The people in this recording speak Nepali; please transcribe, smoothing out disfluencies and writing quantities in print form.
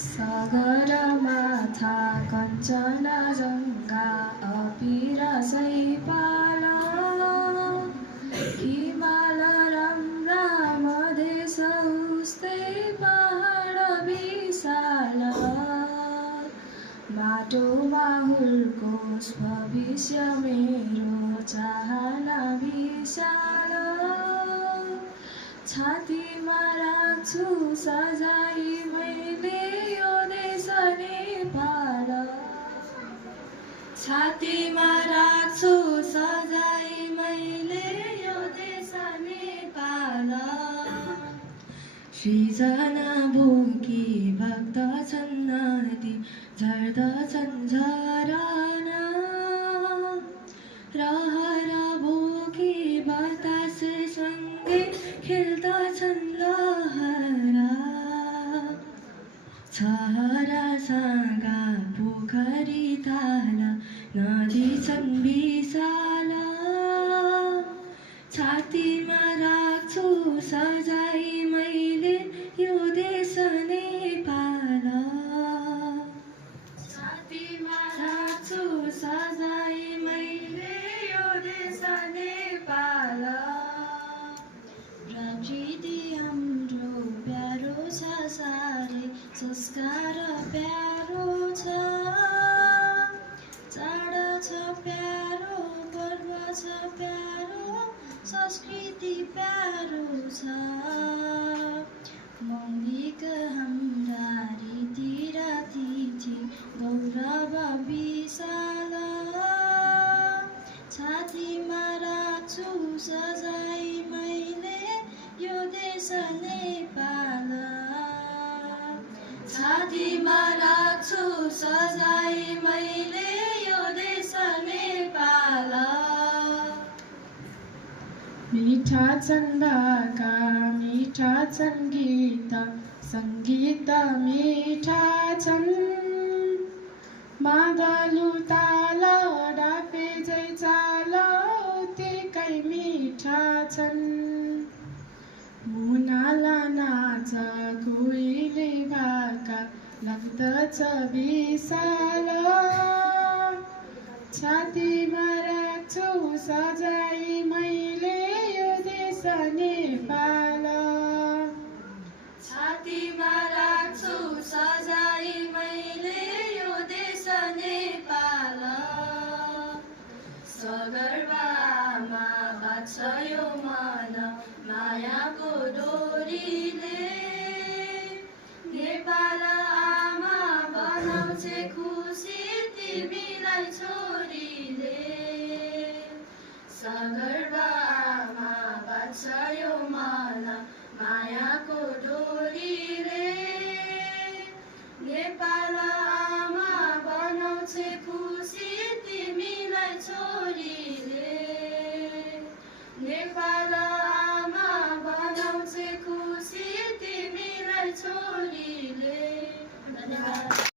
सगरमाथा कञ्चनजङ्घा अपिरसै पाल हिमाल राम्रा मधेस उस्तै पहाड विशाल माटोमा हुर्कोस् भविष्य मेरो चाहना विशाल छातीमा राख्छु सजाई मैले यो देश नेपाल छातीमा राख्छु सजाई मैले यो देश नेपाल सृजना बोकी बग्दछन् नदी झर्दछन् झरना रहर बोकी बताससँगै खेल्दछन् लहरा छहरा साँगा पोखरी ताला नदी छन् विशाल छातीमा राख्छु सजाई मैले यो देश नेपाल छातीमा राख्छु सजाई मैले यो देश नेपाल प्रकृति हाम्रो प्यारो छ साह्रै संस्कार प्यारो छ चाड छ प्यारो पर्व छ प्यारो संस्कृति प्यारो छ मौलिक हाम्रा रीति र तिथि गौरव विशाल छातीमा राख्छु सजाई मैले यो देश नेपाल छातीमा राख्छु सजाई मैले यो देश नेपाल मीठा चन्दाका मीठा छन् गीत सङ्गीत मीठा छन् मादलु ताल डापे जै चाल उत्तिकै मीठा छन् मुनाला नाच कोइली भाका लाग्दछ विशाल छातीमा राख्छु सजाई मैले यो देश नेपाल छातीमा राख्छु सजाई मैले यो देश नेपाल सगर्भामा बाँध्छ यो मन मायाको डोरीले नेपाल आमा बनाउँछे खुसी तिमीलाई छोरीले सगर्भामा बाँध्छ यो मन मायाको डोरीले नेपाल आमा बनाउँछे खुसी तिमीलाई छोरीले नेपाल आमा बनाउँछे खुसी तिमीलाई छोरीले। धन्यवाद।